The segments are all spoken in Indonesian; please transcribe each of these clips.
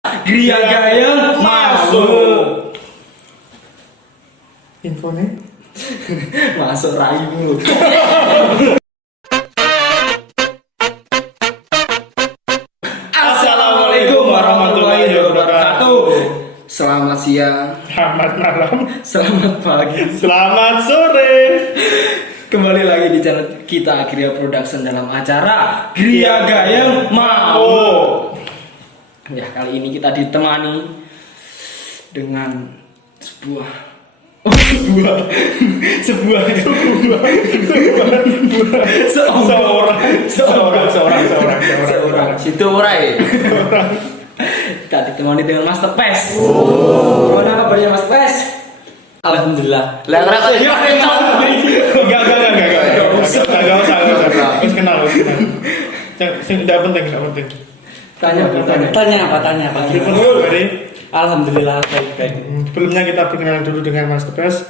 Gria Gayeng masuk. Infonya Masuk raimu. Assalamualaikum warahmatullahi wabarakatuh. Selamat siang, selamat malam, selamat pagi, selamat sore. kembali lagi di channel kita Gria Production dalam acara Gria Gayeng mau. Ya, kali ini kita ditemani dengan sebuah seorang Situ urai. kita ditemani dengan Master Pes. Gimana kabarnya Mas Pes? Alhamdulillah. Lah ora kok Enggak usah. Wis kenal. Sing tidak penting. Tanya apa? Alhamdulillah baik. Sebelumnya kita perkenalan dulu dengan Mas Tebas.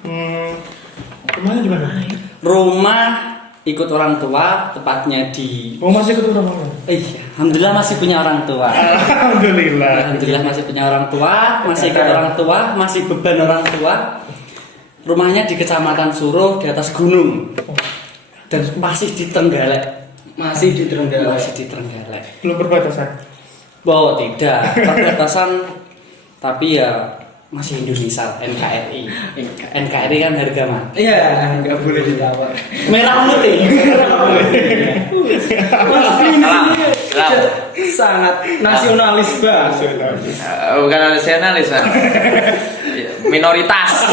Rumahnya di mana? Rumah ikut orang tua, tepatnya di. Oh, masih ketemu rumah. Iya, alhamdulillah masih punya orang tua. Alhamdulillah masih punya orang tua, masih ikut orang tua, masih beban orang tua. Rumahnya di Kecamatan Suruh di atas gunung. Dan masih di Trenggalek. Masih di Trenggalek. Belum perbatasan. Oh, tidak. Perbatasan tapi ya masih Indonesia, NKRI. NKRI kan harga mati. Iya, nggak boleh ditawar. Merah putih. Mas ini sangat nasionalis banget. bukan nasionalis. Minoritas.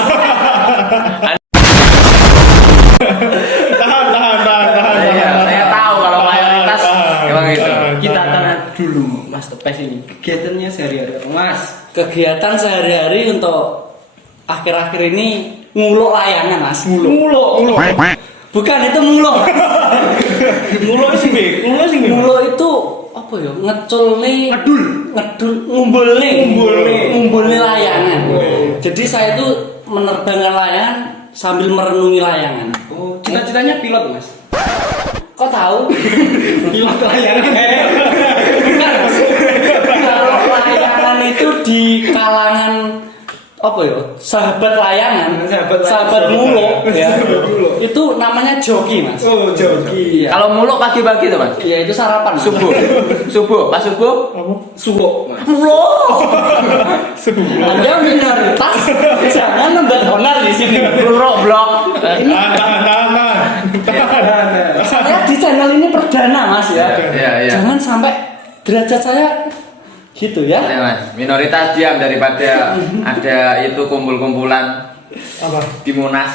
Tahan. Saya tahu kalau mayoritas emang gitu. Kita tanya dulu Mas Tepes ini kegiatannya sehari-hari Mas. Kegiatan sehari-hari untuk akhir-akhir ini nguluk layangan Mas. Nguluk. Bukan itu nguluk. Nguluk Nguluk itu apa ya? Ngedul, ngumbulne layangan. Jadi saya itu menerbangkan layangan sambil merenungi layangan. Oh, cita-citanya pilot Mas. Kok tahu? Pilot layangan. Bukan. Kalau layangan itu di kalangan apa ya? Sahabat layangan, sahabat muluk ya. Itu namanya joki, Mas. Oh, joki. Iya. Kalau muluk pagi-pagi tuh, Mas. Iya, itu sarapan. Mas. Pas subuh. Suwo. Anda minoritas, jangan nambah onar di sini. Blok. Saya di channel ini perdana, Mas ya. Iya. Jangan sampai derajat saya gitu ya. Ya, Mas. Minoritas diam daripada ada itu kumpul-kumpulan Apa? di Monas.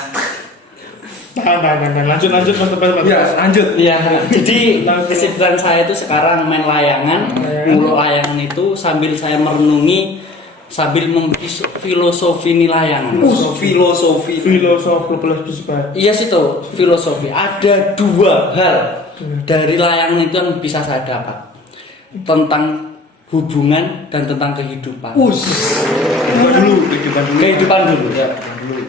Tahan. Lanjut Mas Tebas. Ya, lanjut. Iya, jadi kesibukan saya itu sekarang main layangan, nguluk layangan itu sambil saya merenungi, sambil filosofi layangan. Filosofi. Iya sih tuh, filosofi. Ada dua hal dari layangan itu yang bisa saya dapat tentang hubungan dan tentang kehidupan. Kehidupan dulu.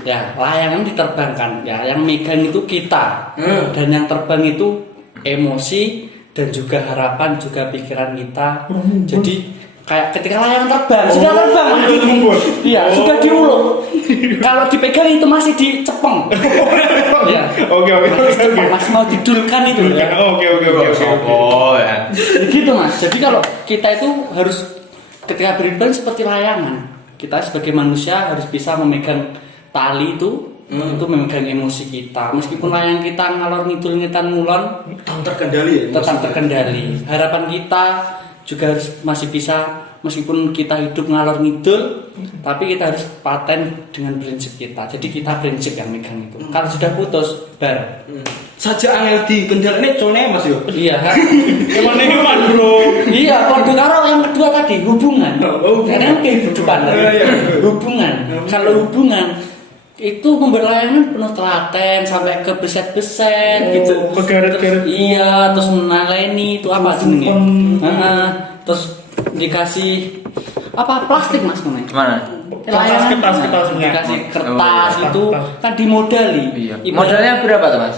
Ya, layangan diterbangkan. Ya, yang megang itu kita. Dan yang terbang itu emosi dan juga harapan, juga pikiran kita. Jadi kayak ketika layangan terbang, sudah terbang. Iya, sudah diuluk. Kalau dipegang itu masih dicepeng. Iya. Oke. Masih mau didulkan itu ya. Oke. Oh, ya. Gitu Mas. Jadi kalau kita itu harus ketika beribadah seperti layangan. Kita sebagai manusia harus bisa memegang tali itu memegang emosi kita. Meskipun layangan kita ngalor ngidul ngetan ngulon tetap terkendali. Harapan kita juga harus masih bisa, meskipun kita hidup ngalor ngidul, tapi kita harus paten dengan prinsip kita. Jadi kita prinsip yang megang itu. Kalau sudah putus, bar. Saja angel di kendal ini cone Mas yo. Iya. Human bro. Iya, kode karo yang kedua tadi hubungan. Karena kehidupan tadi. Hubungan. Kalau hubungan itu pembelajaran penuh telaten sampai ke beset-beset gitu. Pegaret-garet. Iya, terus menaleni itu apa jenenge? Terus dikasih apa plastik Mas namanya? Mana? Kertas. Dikasih kertas Oh, iya. itu kan dimodali. Iya. Modalnya berapa tuh, Mas?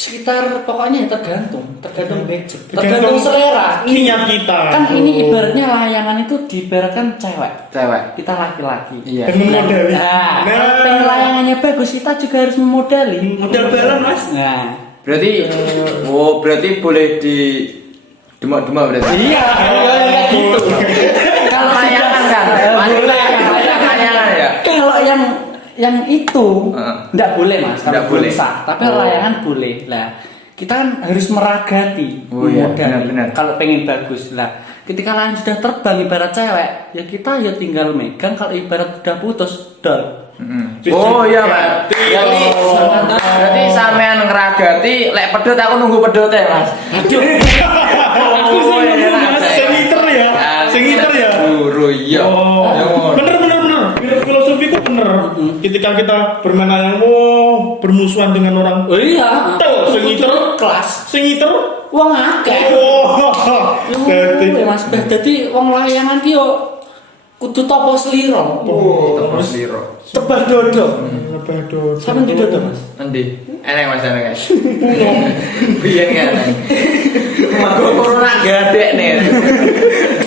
sekitar pokoknya ya tergantung budget, tergantung selera. niat kita. Kan ini ibaratnya layangan itu diibaratkan cewek, kita laki-laki. Iya. Dan memodali. Nah, kalau pengen layangannya bagus kita juga harus memodali. Modal balon Mas. Nah, Berarti boleh di demak-demak berarti. iya, kayak gitu. Kalau Layangan kan? Layangan ya. Kalau yang itu enggak boleh Mas, Nggak kalau belum boleh. sah. Tapi layangan boleh. Lah, kita kan harus meragati Oh iya, modal. benar-benar. Kalau pengen bagus lah. Ketika layangan sudah terbang ibarat cewek, ya kita ya tinggal megang. Kalau ibarat udah putus, dol. Oh iya, Mas. Berarti sampean ngeragati lek pedhot aku nunggu pedhot ya, Mas. Aduh. Aku sih ngomong, Mas. Sing ngiter ya. Sing ngiter ya. Guru iya. Oh, bener. Filosofiku bener. Ketika kita bermain layang, bermusuhan dengan orang. Oh iya. Tuh, sing ngiter kelas. Sing ngiter. Wong akeh. Jadi Ya Mas, dadi wong layangan ki yo kudu topo sliro. Terus liro. Tebal dodo. Aduh. Sampe di dodo Mas. Endi? Enak Mas enak guys. Biyen kan. Gua corona gadek nih.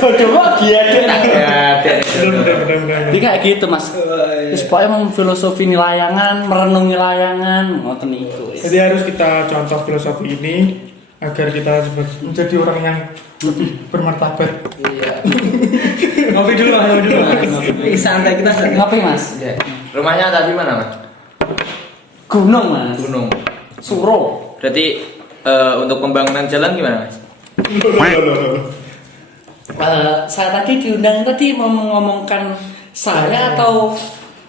Dodo kok diadek. Gadek. Bener. Jadi kayak gitu Mas. Terus pokoknya emang filosofi ini layangan, merenungi layangan, ngoten itu. Jadi harus kita contoh filosofi ini agar kita menjadi orang yang lebih bermartabat. Iya. Ngopi dulu Mas. Santai kita santai. Ngapain Mas? Rumahnya tadi mana, Mas? Gunung Mas. Gunung. Suro. Berarti untuk pembangunan jalan gimana, Mas? Saya tadi diundang tadi mau mengomongkan saya atau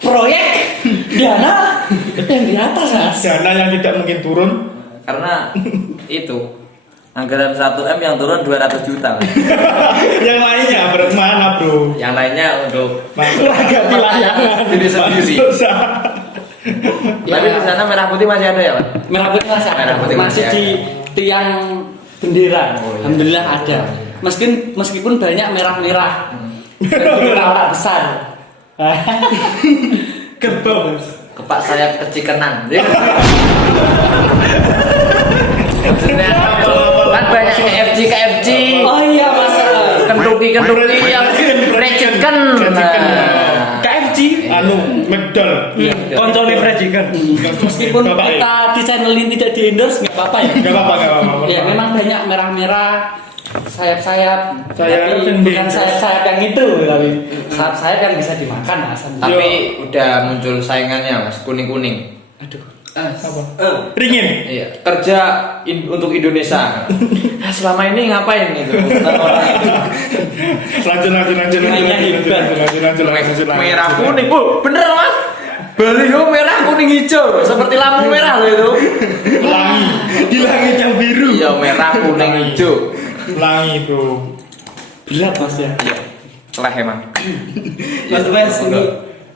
proyek dana yang di atas Mas. Dana yang tidak mungkin turun. Karena itu anggaran 1M yang turun 200 juta. Mas. Yang lainnya mana, Bro? Yang lainnya untuk Ragati layangan. diri sendiri. Susah. Tapi di sana merah putih masih ada ya, Mas? Merah putih Mas. Merah putih masih masih di tiang bendera. Oh, iya. Alhamdulillah ada. Meskipun banyak merah-merah. Merah besar. Gerbong. Kepak sayap kecikenan. Kan banyak KFC. Oh iya Mas. Kentuki yang fried chicken. KFC. Medal. Koncone fried chicken. Meskipun Bapak, kita di channel ini tidak di endorse nggak apa-apa ya. Gak apa-apa. Ya memang banyak merah-merah sayap-sayap, Sayap tapi yang bukan di- sayap-sayap yang itu, tapi sayap-sayap yang bisa dimakan Mas. Tapi udah muncul saingannya, Mas, kuning-kuning. Aduh. Apa? Ringin. Iya, kerja untuk Indonesia. Selama ini ngapain gitu? Lanjut. Merah kuning. Oh, bener, Mas. Baliho merah kuning hijau, seperti lampu merah loh itu. Pelangi. Di langit yang biru. Iya, merah kuning hijau. Pelangi, Bro. Berat Mas ya. Iya. Lah emang. Mas Wes ini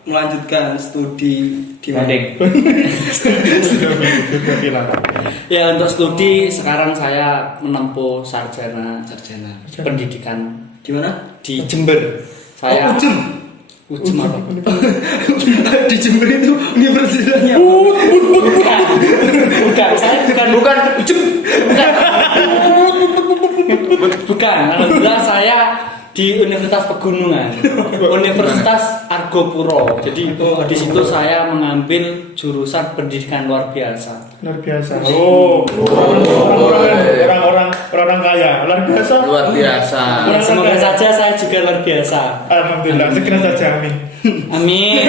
melanjutkan studi di Banding. Ya untuk studi sekarang saya menempuh sarjana pendidikan di mana? di Jember. Saya Ujem apa? Di Jember itu universitasnya. Bukan, saya bukan bukan. Alhamdulillah saya di Universitas Pegunungan, Universitas Argopuro. Jadi di situ saya mengambil jurusan pendidikan luar biasa. Luar biasa. Orang kaya. Luar biasa. Luar biasa. Ya, semoga saja saya juga luar biasa. Alhamdulillah. Segera saja, amin. Amin.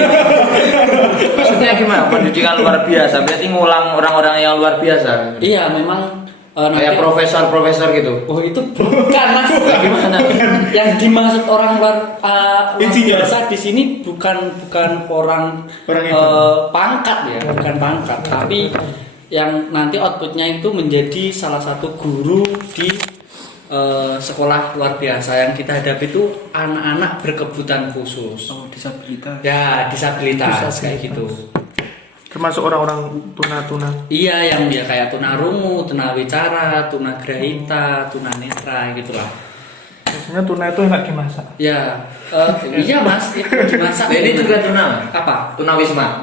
Maksudnya gimana? Pendidikan luar biasa. Berarti ngulang orang-orang yang luar biasa. Iya, memang Kayak profesor-profesor gitu. Oh itu bukan Mas. Gimana? Yang dimaksud orang luar Insinyur. biasa di sini bukan orang itu. pangkat ya, bukan pangkat, tapi yang nanti outputnya itu menjadi salah satu guru di sekolah luar biasa. Yang kita hadapi itu anak-anak berkebutuhan khusus. Oh, disabilitas. Ya, disabilitas kayak gitu. Termasuk orang-orang tuna-tuna. Iya, yang ya kayak tunarungu, tunawicara, tunagrahita, tunanetra gitulah. Maksudnya tuna itu enak dimasak. Ya, iya mas, itu dimasak. Nah, ini juga tuna. Apa? Tuna Wisma.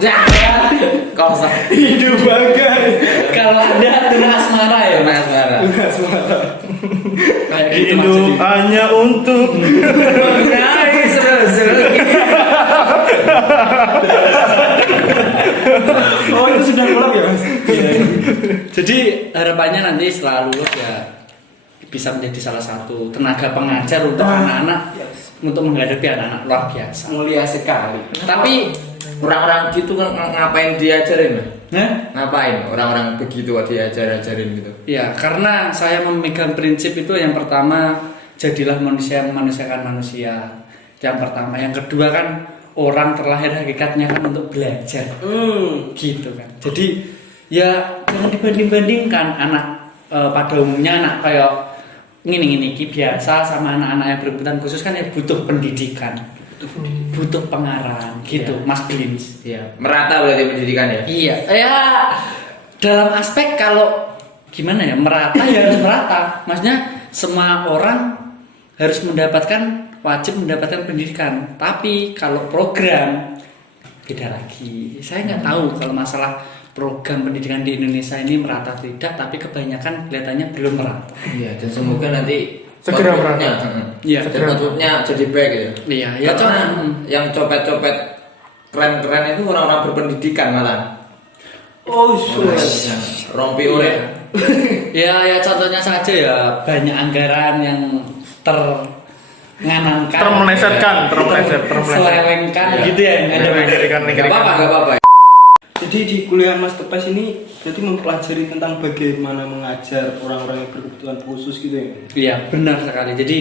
Kau usah. Hidup bagai Kalau ada tuna asmara ya Tuna mas. asmara. Kayak gitu mas. hidup Jadi. hanya untuk Guys, seru. Oh itu sudah pulang ya mas? Iya. Jadi harapannya nanti setelah lulus ya bisa menjadi salah satu tenaga pengajar untuk anak-anak untuk menghadapi anak-anak luar biasa. Mulia sekali. Tapi Orang-orang gitu ngapain diajarin? Hah? Ngapain orang-orang begitu diajarin gitu? Ya, karena saya memegang prinsip itu yang pertama jadilah manusia yang memanusiakan manusia. Yang pertama, yang kedua kan orang terlahir hakikatnya kan untuk belajar. Gitu kan. Jadi ya jangan dibanding-bandingkan anak pada umumnya anak kayak ngini biasa sama anak-anak yang berkebutuhan khusus kan ya butuh pendidikan. Butuh pengarahan gitu, Iya. Mas Blins. Iya. Merata berarti pendidikan ya? Iya, ya dalam aspek kalau gimana ya merata ya harus merata. Maksudnya semua orang harus wajib mendapatkan pendidikan. Tapi kalau program beda lagi. Saya nggak tahu kalau masalah program pendidikan di Indonesia ini merata atau tidak. Tapi kebanyakan kelihatannya belum merata. Iya. Dan semoga nanti Segera outputnya, Iya. dan outputnya jadi baik ya. Iya, ya Karena contoh. yang copet-copet keren-keren itu orang-orang berpendidikan malah. Oh Rompi oleh. Ya contohnya saja ya banyak anggaran yang nganamkan termeleset. selewengkan Iya. gitu ya yang ada Gak apa-apa. Jadi di kuliah Mas Tepes ini berarti mempelajari tentang bagaimana mengajar orang-orang yang berkebutuhan khusus gitu ya? Iya benar sekali. Jadi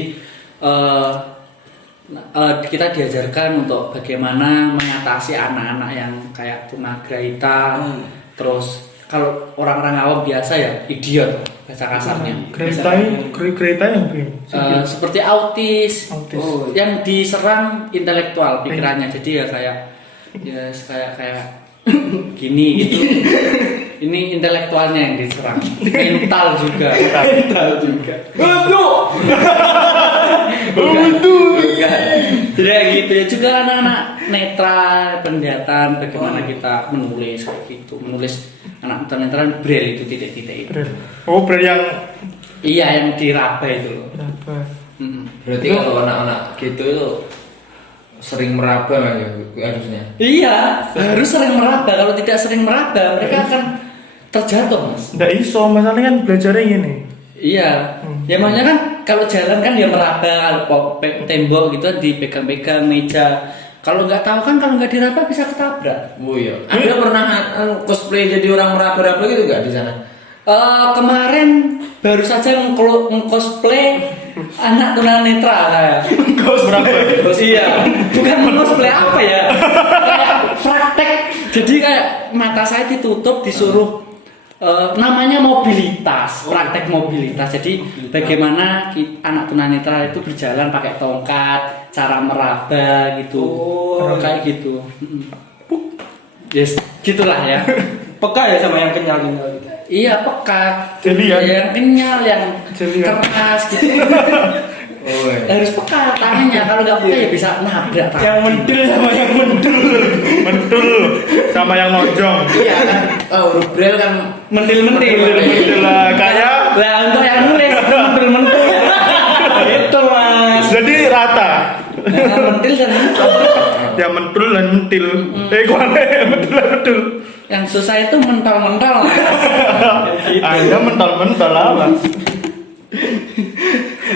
kita diajarkan untuk bagaimana mengatasi anak-anak yang kayak tunagrahita, terus kalau orang-orang awam biasa ya idiot bahasa kasarnya. Kereta yang Seperti autis, Autis. Oh, yang diserang intelektual pikirannya. Jadi ya kayak gini gitu. Ini intelektualnya yang diserang, mental juga. Mental juga. Bukan. Jadi kayak gitu ya juga anak-anak netra penglihatan bagaimana kita menulis kayak gitu. Menulis anak tunanetra braille itu titik-titik itu. Oh, brand yang Iya yang diraba itu loh. Berarti kalau anak-anak gitu itu sering meraba ya harusnya. Iya, harus sering meraba. Kalau tidak sering meraba, mereka akan terjatuh, Mas. nggak iso, masalahnya kan belajarnya gini. Iya. Ya makanya kan kalau jalan kan ya meraba, kalau tembok gitu kan dipegang-pegang meja. Kalau nggak tahu kan kalau nggak diraba bisa ketabrak. Oh iya. Anda pernah cosplay jadi orang meraba-raba gitu nggak di sana? Kemarin baru saja meng-cosplay anak tunanetra saya. Iya, bukan meng-cosplay apa ya? Kayak praktek. Jadi kayak mata saya ditutup disuruh namanya mobilitas, praktek mobilitas. Jadi bagaimana anak tunanetra itu berjalan pakai tongkat, cara meraba gitu. Kayak gitu. Yes, gitulah ya. Peka ya sama yang kenyal-kenyal gitu. Iya peka. Jadi ya? Yang kenyal, yang Jadi ya? keras gitu. Oh iya. Harus peka tangannya. Kalau nggak peka ya bisa nabrak tangan. Yang mendel sama yang mendel. Mentul sama yang nojong. Iya kan. Huruf braille kan Mentil-mentil. Itulah kayak Lah untuk yang nulis mentil-mentil. Itu mas. jadi rata. Nah, mentil dan mentil. Ya mentul dan mentil. Gimana? Mentul dan mentul. Yang susah itu mental-mental. Anda mental-mental apa?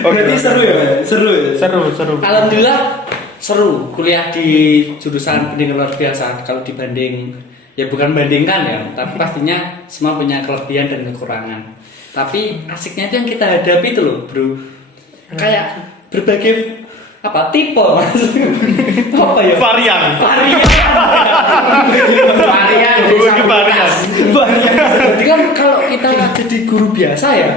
Berarti seru ya? Seru ya? Seru. Alhamdulillah seru kuliah di jurusan pendidikan luar biasa. Kalau dibanding ya bukan bandingkan ya, tapi pastinya semua punya kelebihan dan kekurangan. Tapi asiknya itu yang kita hadapi itu loh, bro. Kayak berbagai tipe mas. Apa ya? Varian. varian. Jadi kan kalau kita jadi guru biasa ya,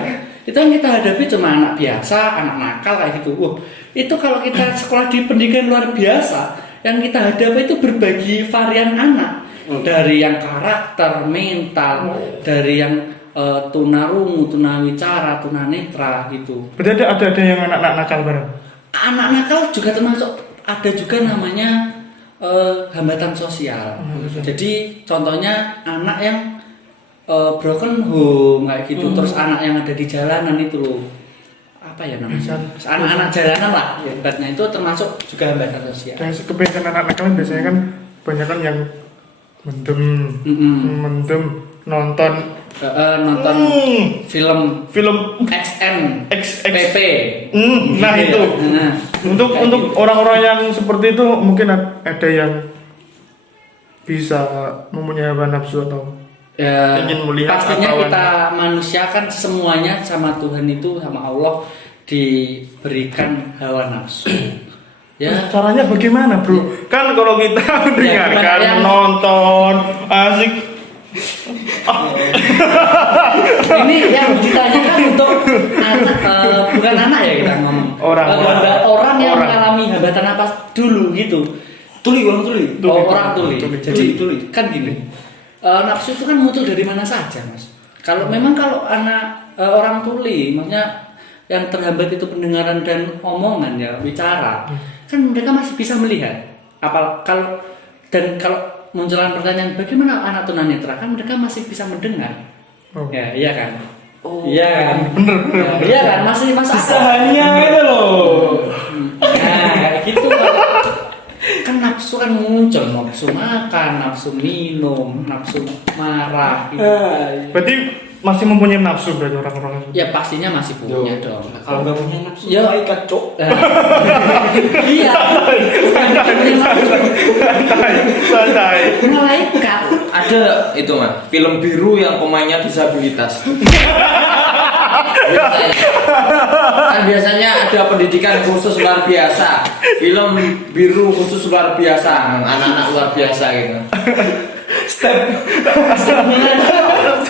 itu yang kita hadapi cuma anak biasa, anak nakal kayak gitu. Wah, itu kalau kita sekolah di pendidikan luar biasa, yang kita hadapi itu berbagai varian anak. Dari yang karakter, mental, dari yang tunarungu, tunawicara, tunanetra gitu. Berarti ada yang anak-anak nakal bareng. anak nakal juga termasuk ada juga namanya hambatan sosial. Jadi contohnya anak yang broken home kayak gitu, terus anak yang ada di jalanan itu loh, apa ya namanya, anak-anak jalanan lah, ibaratnya itu termasuk juga hambatan sosial. Dan kebiasaan anak-anak kan biasanya kan banyak kan yang mendem nonton film XN PP. Nah Gitu itu ya. Nah, untuk orang-orang yang seperti itu mungkin ada yang bisa mempunyai hawa nafsu atau ya, ingin melihat pastinya apa kita manusia kan semuanya sama Tuhan itu sama Allah diberikan hawa nafsu. Ya, caranya bagaimana bro? Kan kalau kita mendengarkan, yang- nonton, asik. ini yang ditanyakan untuk anak, bukan anak ya kita ngomong. Orang yang orang. mengalami hambatan apa dulu gitu. Orang tuli. Jadi kan gini. Nafsu itu kan muncul dari mana saja, Mas. Kalau anak orang tuli, maksudnya yang terhambat itu pendengaran dan omongan ya, bicara, kan mereka masih bisa melihat. Kalau munculan pertanyaan bagaimana anak tunanetra, kan mereka masih bisa mendengar. Oh. Ya, iya kan? Iya kan? Bener. Iya kan? Masih akal. Usahanya itu loh. Nah, kayak gitu kan nafsu kan muncul, nafsu makan, nafsu minum, nafsu marah gitu. Berarti masih mempunyai nafsu berarti orang-orang. Ya pastinya masih punya dong. Kalau nggak punya nafsu, Ya. ikat cok. Iya. Santai. Malaikat. Ada itu mah film biru yang pemainnya disabilitas. Biasanya ada pendidikan khusus luar biasa, film biru khusus luar biasa, anak-anak luar biasa gitu.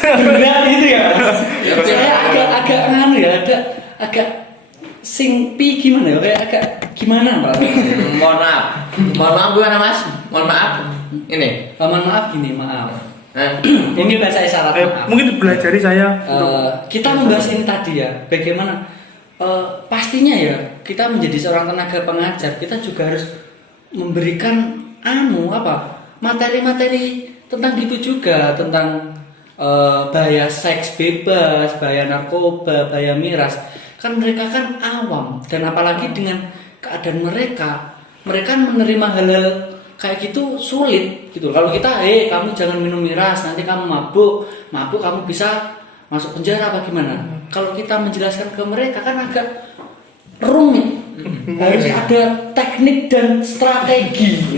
Berat gitu ya. Saya agak nganu ya, agak singpi gimana ya, kayak agak gimana Pak? Mohon maaf gimana Mas? Mohon maaf. Ini. Mohon maaf gini, maaf. Nah, Ini bahasa isyarat maaf. Mungkin dipelajari saya. Kita membahas ini tadi ya, bagaimana pastinya ya kita menjadi seorang tenaga pengajar, kita juga harus memberikan materi-materi tentang itu juga, tentang bahaya seks bebas, bahaya narkoba, bahaya miras. Kan mereka kan awam, dan apalagi dengan keadaan mereka menerima hal-hal kayak gitu sulit gitu. Kalau kita, kamu jangan minum miras, nanti kamu mabuk kamu bisa masuk penjara apa gimana? Kalau kita menjelaskan ke mereka kan agak rumit. Harus ada teknik dan strategi.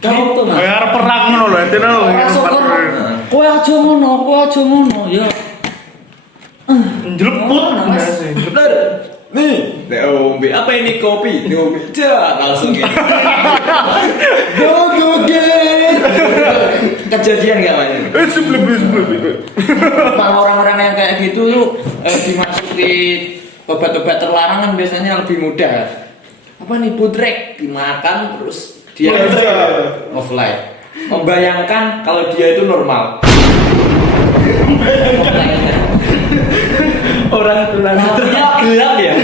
Kamu tuh Mas. Kayak arep perang ngono lho, entene lho. Ora syukur. Kowe aja ngono ya. Jeleput. Mas. bener. Nih, ombe apa ini kopi? Ombe langsung gitu. Go get. Kejadian nggak Mas? Sebelum. Malah orang-orang yang kayak gitu tuh dimasuki obat-obat terlarang kan biasanya lebih mudah. Apa nih budrek dimakan terus dia offline. Membayangkan kalau dia itu normal. Orang tunanetra gelap ya.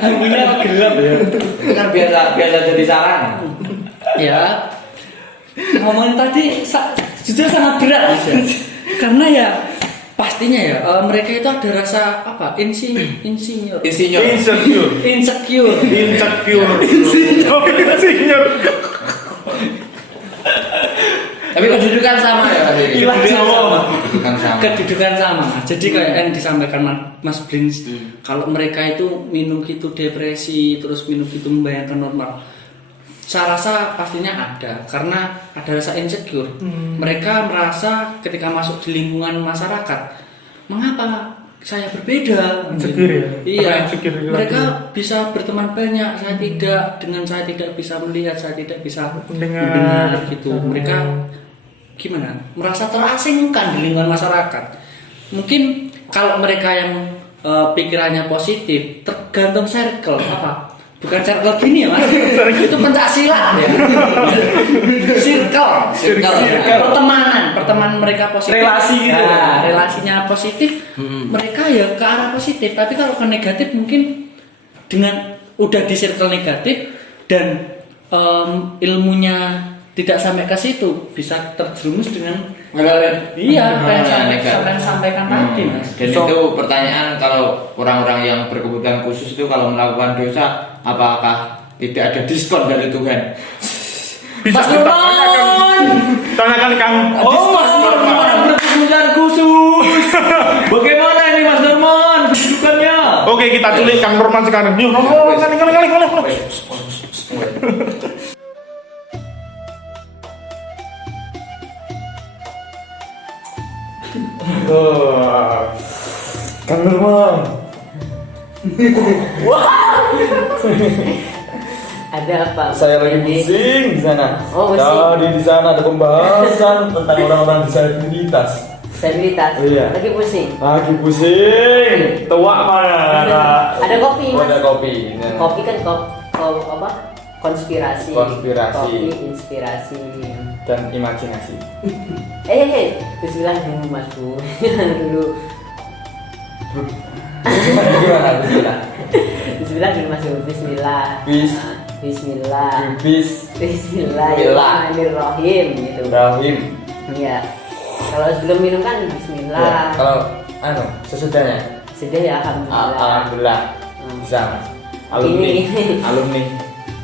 Akhirnya gelap ya. Itu kan biasa jadi sarang. Ya. Ngomongin tadi jujur sangat berat Mas, ya. Karena ya pastinya ya mereka itu ada rasa apa? Insinyur. Insecure. Tapi kedudukan sama ya Mas. Kedudukan sama. Jadi kayak yang disampaikan Mas Blins, kalau mereka itu minum gitu depresi, terus minum gitu membayangkan normal. Saya rasa pastinya ada, karena ada rasa insecure. Mereka merasa ketika masuk di lingkungan masyarakat, mengapa saya berbeda? Insecure ya? Iya. Apa insecure itu Mereka lagi? bisa berteman banyak, saya tidak. Dengan saya tidak bisa melihat, saya tidak bisa Mendengar. mendengar gitu. Mereka gimana? Merasa terasingkan di lingkungan masyarakat. Mungkin kalau mereka yang pikirannya positif, tergantung circle apa? Bukan circle gini ya Mas. Itu pencak silat ya. Circle. Pertemanan mereka positif. Relasi gitu. Nah, relasinya positif, mereka ya ke arah positif. Tapi kalau ke negatif mungkin dengan udah di circle negatif dan ilmunya tidak sampai ke situ, bisa terjerumus dengan iya apa yang sampai sampaikan tadi, Mas. Dan itu pertanyaan, kalau orang-orang yang berkebutuhan khusus itu kalau melakukan dosa, apakah tidak ada diskon dari Tuhan? Bisa kita tanyakan Kang. Oh, Mas Norman orang berkebutuhan khusus. Bagaimana ini Mas Norman kedudukannya? Oke, kita culik Kang Norman sekarang. Yuk, Norman, kali. Kang Norman. Ada apa? Saya lagi pusing di sana. Oh, pusing. Tadi di sana ada pembahasan tentang orang-orang disabilitas. Disabilitas. Iya. Lagi pusing. Lagi pusing. Tua mana? Ada kopi, Oh, Mas. ada kopi. Nah. Kopi kan apa? Konspirasi. Konspirasi. Kopi inspirasi. Dan imajinasi. Bismillah dulu Mas Bu. Dulu. Gimana? Bismillah. Bismillah dulu Mas Bu. Bismillah. Bis. Nah, Bismillah. Bis. Bismillahirrahmanirrahim gitu. Rahim. Iya. Kalau sebelum minum kan Ya, Bismillah. kalau sesudahnya. Sudah ya alhamdulillah. Alhamdulillah. Bisa, Mas. Alumni. Ini. Alumni.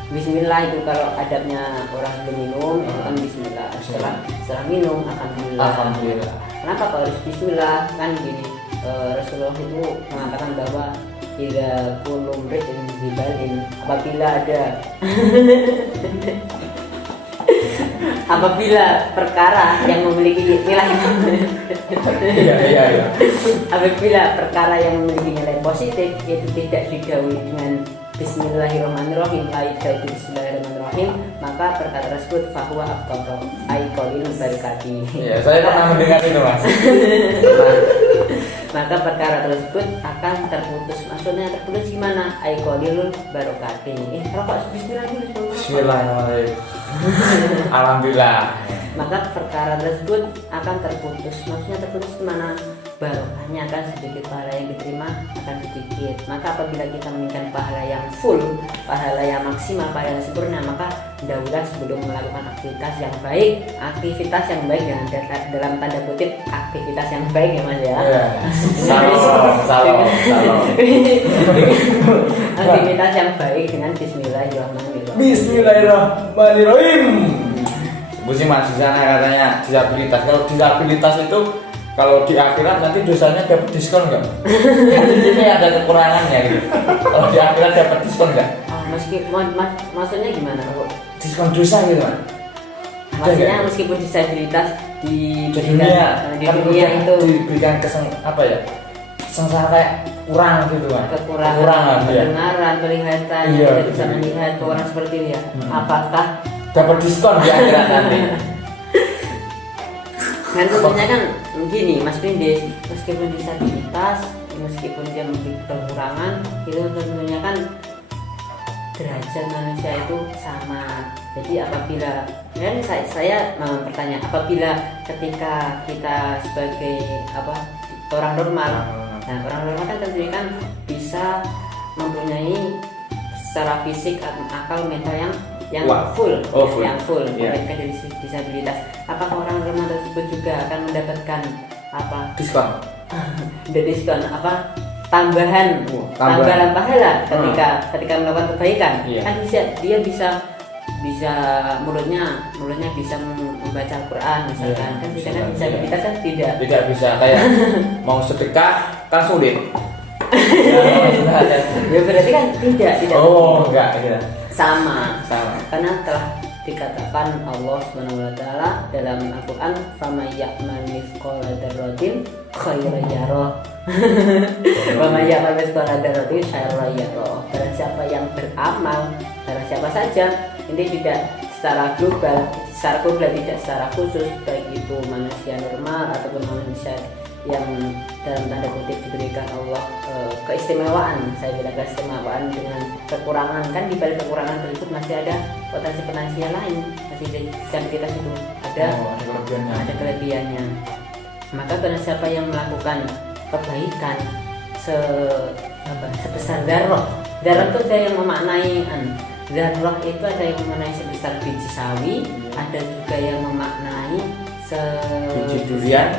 Bismillah itu kalau adabnya orang sebelum minum itu kan Bismillah. Setelah minum alhamdulillah. Alhamdulillah. Kenapa kalau harus Bismillah? Kan gini, Rasulullah itu mengatakan bahwa tidak kulum ridin dibalin apabila ada apabila perkara yang memiliki nilai Iya. apabila perkara yang memiliki nilai positif itu tidak didahului dengan Bismillahirrahmanirrahim, Bismillahirrahmanirrahim, maka perkara tersebut fahuwa abqara ay qalilun barakati. Iya, saya pernah mendengar itu, Mas. Maka perkara tersebut akan terputus. Maksudnya terputus gimana? Ay qalilun barakati. Rokok bismillah dulu. Bismillahirrahmanirrahim. Alhamdulillah. Maka perkara tersebut akan terputus. Maksudnya terputus gimana? Barokahnya akan sedikit, pahala yang diterima akan sedikit. Maka apabila kita menginginkan pahala yang full, pahala yang maksimal, pahala yang sempurna, maka dahululah sebelum melakukan aktivitas yang baik dalam tanda kutip aktivitas yang baik ya Mas ya. Iya. Salam. Aktivitas yang baik dengan Bismillahirrahmanirrahim. Bismillahirrahmanirrahim. Bu sih Mas, di sana katanya disabilitas. Kalau disabilitas itu kalau di akhirat nanti dosanya dapat diskon nggak? Di sini ada kekurangannya gitu. Kalau di akhirat dapat diskon nggak? Maksudnya gimana kok? Diskon dosa gitu Mas. Maksudnya meskipun disabilitas Di dunia kan itu diberikan sengsara kayak kurang gitu kan? kekurangan ya. pendengaran, penglihatan, Iya, tidak bisa betul. melihat, kekurangan seperti itu ya. Apakah Dapat diskon di akhirat nanti. kan tentunya kan gini Mas Pindis, meskipun disabilitas, meskipun dia memiliki kekurangan, itu tentunya kan derajat manusia itu sama. Jadi apabila kan saya bertanya, apabila ketika kita sebagai orang normal, nah orang normal kan tentunya kan bisa mempunyai secara fisik, akal, mental yang full, full. yang full, Yeah. mereka dari disabilitas. Apakah orang normal tersebut juga akan mendapatkan Diskon. diskon tambahan pahala ketika melakukan kebaikan? Iya. Kan dia bisa mulutnya bisa membaca Al-Quran misalkan. Iya, Kan bisa, sedangkan iya. disabilitas kan tidak. Tidak bisa kayak mau sedekah kan sulit. Ya berarti kan tidak Oh, enggak gitu. sama Sama. karena telah dikatakan Allah SWT dalam Al-Quran, "Faman ya'mal mithqala dzarratin khairan yarah." Faman ya'mal mithqala dzarratin khairan yarah. Barang siapa yang beramal, barang siapa saja, ini tidak secara global, tidak secara khusus, baik itu manusia normal ataupun manusia yang dalam tanda kutip diberikan Allah keistimewaan. Saya bilang keistimewaan dengan kekurangan, kan di balik kekurangan tersebut masih ada potensi lain, masih disabilitas itu ada kelebihannya. Maka barang siapa yang melakukan kebaikan sebesar darah Darah itu ada yang memaknai Zarrah itu ada yang memaknai sebesar biji sawi, ada juga yang memaknai Biji durian.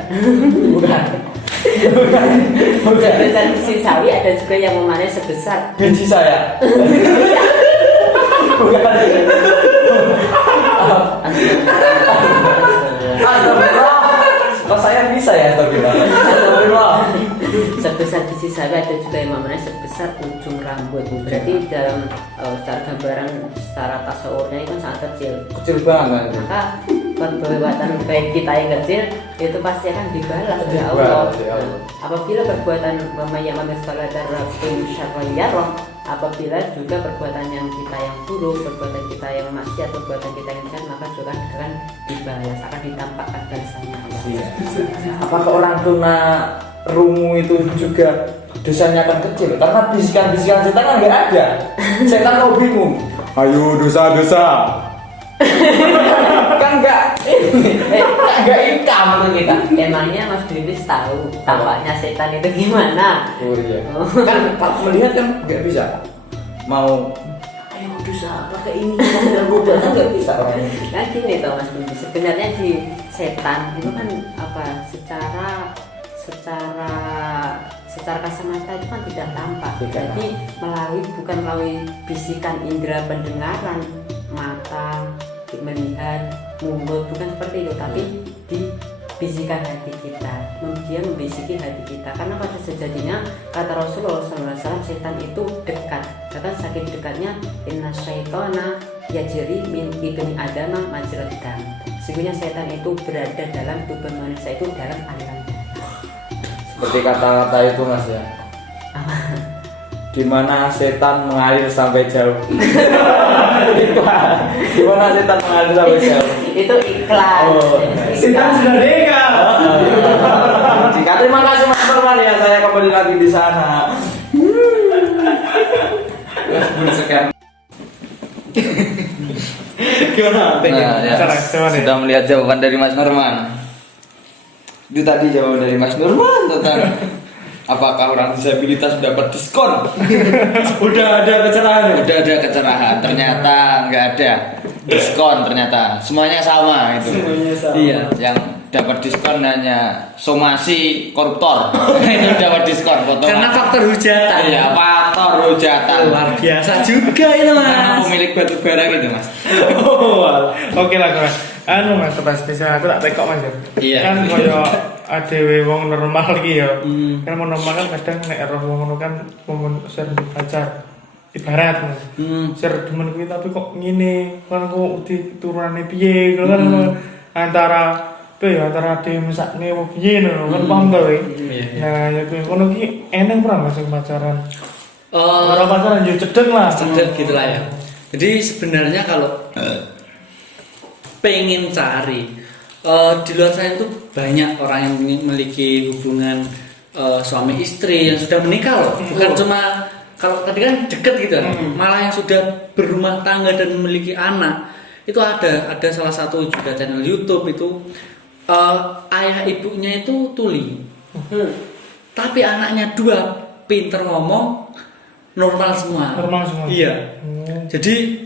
bukan sebesar biji sawi, ada juga yang memaknai sebesar Biji saya. Bukan. Astagfirullah. Kok saya bisa ya astagfirullah. sebesar biji sawi, ada juga yang memaknai sebesar ujung rambut. Berarti dalam secara gambaran secara tasawurnya itu sangat kecil. Kecil banget. Maka perbuatan baik kita yang kecil itu pasti akan dibalas oleh Allah. Apabila perbuatan memayang miskala dzarratin syarran yarah, apabila juga perbuatan yang kita yang buruk, perbuatan kita yang maksiat, perbuatan kita yang jahat, maka juga akan dibalas, akan ditampakkan balasannya. Apakah orang tuna rungu itu juga dosanya akan kecil? Karena bisikan-bisikan setan kan nggak ada. Setan mau bingung. Ayo dosa-dosa. Kan nggak hitam tuh kita. Emangnya Mas Bibis tahu tampaknya setan itu gimana? Oh iya. Kan melihat kan nggak bisa. Mau ayo dosa pakai ini dan goda kan nggak bisa. Kan gini toh Mas Bibis, sebenarnya di setan itu kan apa secara kacamata itu kan tidak tampak. Jadi bukan melalui bisikan indera pendengaran, mata, melihat, mulut, bukan seperti itu, tapi di bisikan hati kita. Dia membisiki hati kita. Karena pada sejatinya kata Rasulullah SAW, setan itu dekat. Bahkan saking dekatnya, inna syaitana yajri min ibni adama majrad dam. Sesungguhnya setan itu berada dalam tubuh manusia itu dalam aliran darah. Seperti kata-kata itu mas ya. Gimana setan mengalir sampai jauh. Gimana setan mengalir sampai jauh. Itu iklan. Setan sudah deka. Jika terima kasih mas Norman ya, saya kembali lagi di sana. Sekian. Gimana? Nah, ya. Sudah melihat jawaban dari Mas Norman. Itu tadi jawaban dari Mas Norman tentang apakah orang disabilitas dapat diskon? Udah ada pencerahan. Udah ada kecerahan, ternyata nggak ada diskon, ternyata semuanya sama itu. Semuanya sama. Iya, yang dapat diskon hanya somasi koruptor. Itu dapat diskon foto. Karena faktor hujatan. Iya, faktor hujatan. Luar biasa juga itu Karena mas. pemilik batu bara gitu mas. Oke lah mas. Mas pas bisa aku tak tekok mas ya. Iya. Kan koyo adewe wong normal iki ya. Kan wong normal kan kadang nek roh wong ngono kan momen sering pacar. Ibarat mas. Ser demen kuwi tapi kok ngene. Kan kok turunane piye kan antara antara ade mesakne wong piye ngono kan paham to kowe. Nah, ya kuwi ngono ki eneng pernah mas sing pacaran. Ora pacaran yo cedeng lah. Sedang gitu lah ya. Jadi sebenarnya kalau pengen cari di luar sana itu banyak orang yang memiliki hubungan suami istri yang sudah menikah loh. Bukan cuma kalau tadi kan deket gitu, malah yang sudah berumah tangga dan memiliki anak itu ada salah satu juga channel YouTube itu ayah ibunya itu tuli, tapi anaknya 2 pinter ngomong, normal semua. Normal semua. Iya. Jadi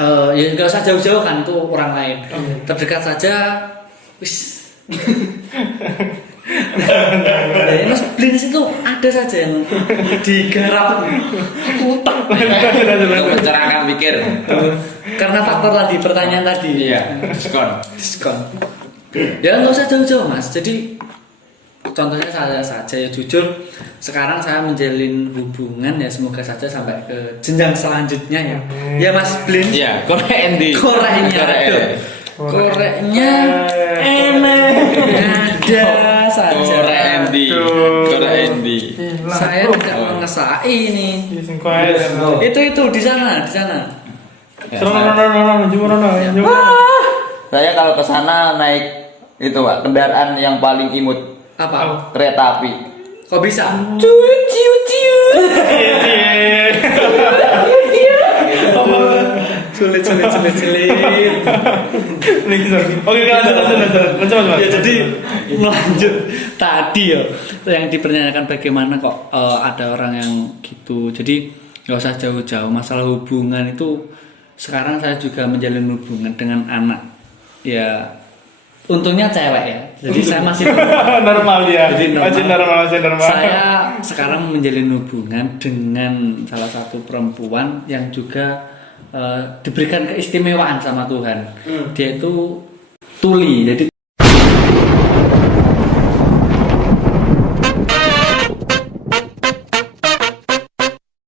ya nggak usah jauh-jauh kan itu orang lain. Terdekat saja, wis. Mas Blins itu ada saja yang digarap utak. Mencerahkan pikir. Karena faktor tadi pertanyaan tadi. Iya, diskon. Ya nggak usah jauh-jauh mas. Jadi contohnya saya saja ya jujur. Sekarang saya menjalin hubungan ya semoga saja sampai ke jenjang selanjutnya ya. Ya Mas Blin. Iya, korek endi. Koreknya enak. Ada saja. Korek endi. Saya tidak mengesai ini. Sing koe. Itu di sana. Saya kalau ke sana naik itu Pak, kendaraan yang paling imut, Apa? kereta api. Kok bisa? Sulit. Oke, lanjut. Ya jadi melanjut tadi ya yang dipertanyakan bagaimana kok ada orang yang gitu. Jadi nggak usah jauh-jauh masalah hubungan itu. Sekarang saya juga menjalin hubungan dengan anak, ya untungnya cewek ya, jadi saya masih normal ya. Jadi normal. Masih normal. Saya sekarang menjalin hubungan dengan salah satu perempuan yang juga diberikan keistimewaan sama Tuhan. Dia itu tuli, jadi